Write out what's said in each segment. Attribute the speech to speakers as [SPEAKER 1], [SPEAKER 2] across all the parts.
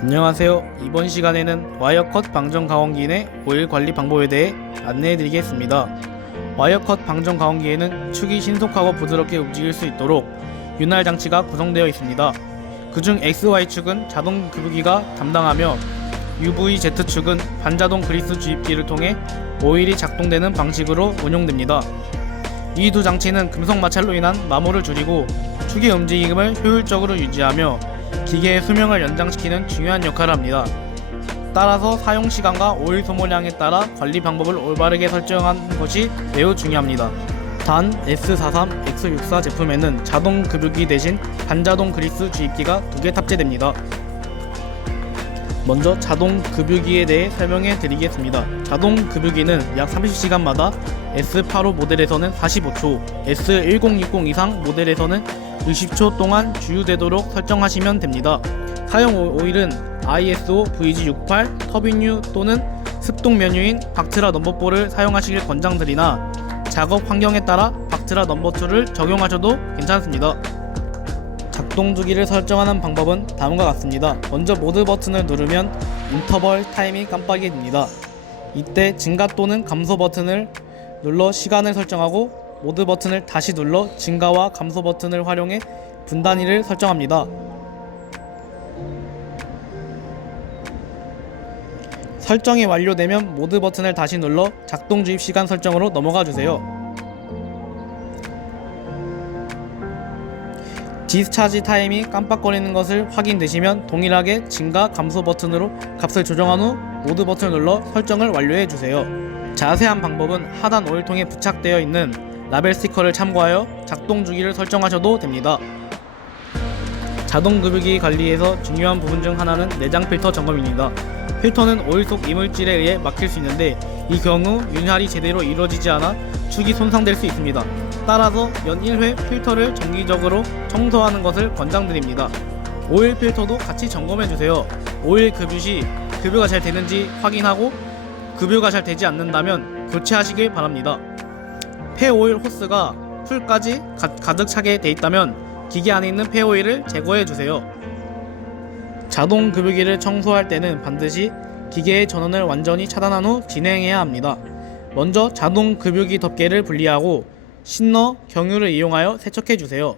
[SPEAKER 1] 안녕하세요. 이번 시간에는 와이어컷 방정 가원기인의 오일 관리 방법에 대해 안내해 드리겠습니다. 와이어컷 방정 가원기에는 축이 신속하고 부드럽게 움직일 수 있도록 윤활 장치가 구성되어 있습니다. 그중 XY축은 자동 급유기가 담당하며 UVZ축은 반자동 그리스 주입기를 통해 오일이 작동되는 방식으로 운용됩니다. 이 두 장치는 금속 마찰로 인한 마모를 줄이고 축의 움직임을 효율적으로 유지하며 기계의 수명을 연장시키는 중요한 역할을 합니다. 따라서 사용 시간과 오일 소모량에 따라 관리 방법을 올바르게 설정하는 것이 매우 중요합니다. 단 S43, X64 제품에는 자동 급유기 대신 반자동 그리스 주입기가 두 개 탑재됩니다. 먼저 자동 급유기에 대해 설명해 드리겠습니다. 자동 급유기는 약 30시간마다 S85 모델에서는 45초, S1060 이상 모델에서는 60초 동안 주유되도록 설정하시면 됩니다. 사용 오- 오일은 ISO VG68 터빈유 또는 습동 면유인 박트라 넘버4를 사용하시길 권장드리나 작업 환경에 따라 박트라 넘버2를 적용하셔도 괜찮습니다. 작동 주기를 설정하는 방법은 다음과 같습니다. 먼저 모드 버튼을 누르면 인터벌 타임이 깜빡입니다. 이때 증가 또는 감소 버튼을 눌러 시간을 설정하고 모드 버튼을 다시 눌러 증가와 감소 버튼을 활용해 분단위를 설정합니다. 설정이 완료되면 모드 버튼을 다시 눌러 작동 주입 시간 설정으로 넘어가 주세요. 디스차지 타임이 깜빡거리는 것을 확인되시면 동일하게 증가 감소 버튼으로 값을 조정한 후 모드 버튼을 눌러 설정을 완료해 주세요. 자세한 방법은 하단 오일통에 부착되어 있는 라벨 스티커를 참고하여 작동 주기를 설정하셔도 됩니다. 자동 급유기 관리에서 중요한 부분 중 하나는 내장 필터 점검입니다. 필터는 오일 속 이물질에 의해 막힐 수 있는데 이 경우 윤활이 제대로 이루어지지 않아 축이 손상될 수 있습니다. 따라서 연 1회 필터를 정기적으로 청소하는 것을 권장드립니다. 오일 필터도 같이 점검해 주세요. 오일 급유 시 급유가 잘 되는지 확인하고 급유가 잘 되지 않는다면 교체하시길 바랍니다. 폐오일 호스가 풀까지 가, 가득 차게 돼 있다면 기계 안에 있는 폐오일을 제거해 주세요. 자동 급유기를 청소할 때는 반드시 기계의 전원을 완전히 차단한 후 진행해야 합니다. 먼저 자동 급유기 덮개를 분리하고 신너 경유를 이용하여 세척해 주세요.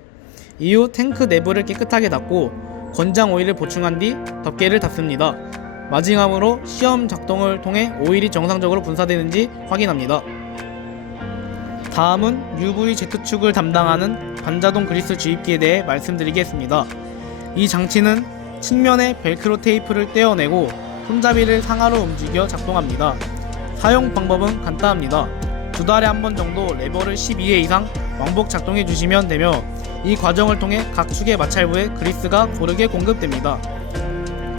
[SPEAKER 1] 이후 탱크 내부를 깨끗하게 닦고 권장 오일을 보충한 뒤 덮개를 닫습니다. 마지막으로 시험 작동을 통해 오일이 정상적으로 분사되는지 확인합니다. 다음은 UVZ축을 담당하는 반자동 그리스 주입기에 대해 말씀드리겠습니다. 이 장치는 측면에 벨크로 테이프를 떼어내고 손잡이를 상하로 움직여 작동합니다. 사용 방법은 간단합니다. 두 달에 한 번 정도 레버를 12회 이상 왕복 작동해 주시면 되며 이 과정을 통해 각 축의 마찰부에 그리스가 고르게 공급됩니다.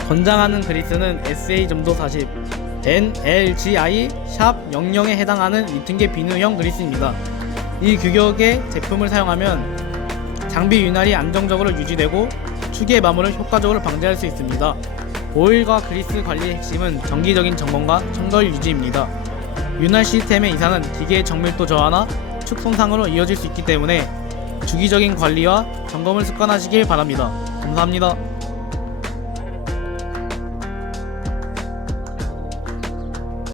[SPEAKER 1] 권장하는 그리스는 SA 점도 40, NLGI 샵 00에 해당하는 리팅계 비누형 그리스입니다. 이 규격의 제품을 사용하면 장비 윤활이 안정적으로 유지되고 축의 마모를 효과적으로 방지할 수 있습니다. 오일과 그리스 관리의 핵심은 정기적인 점검과 청결 유지입니다. 윤활 시스템의 이상은 기계의 정밀도 저하나 축 손상으로 이어질 수 있기 때문에 주기적인 관리와 점검을 습관하시길 바랍니다. 감사합니다.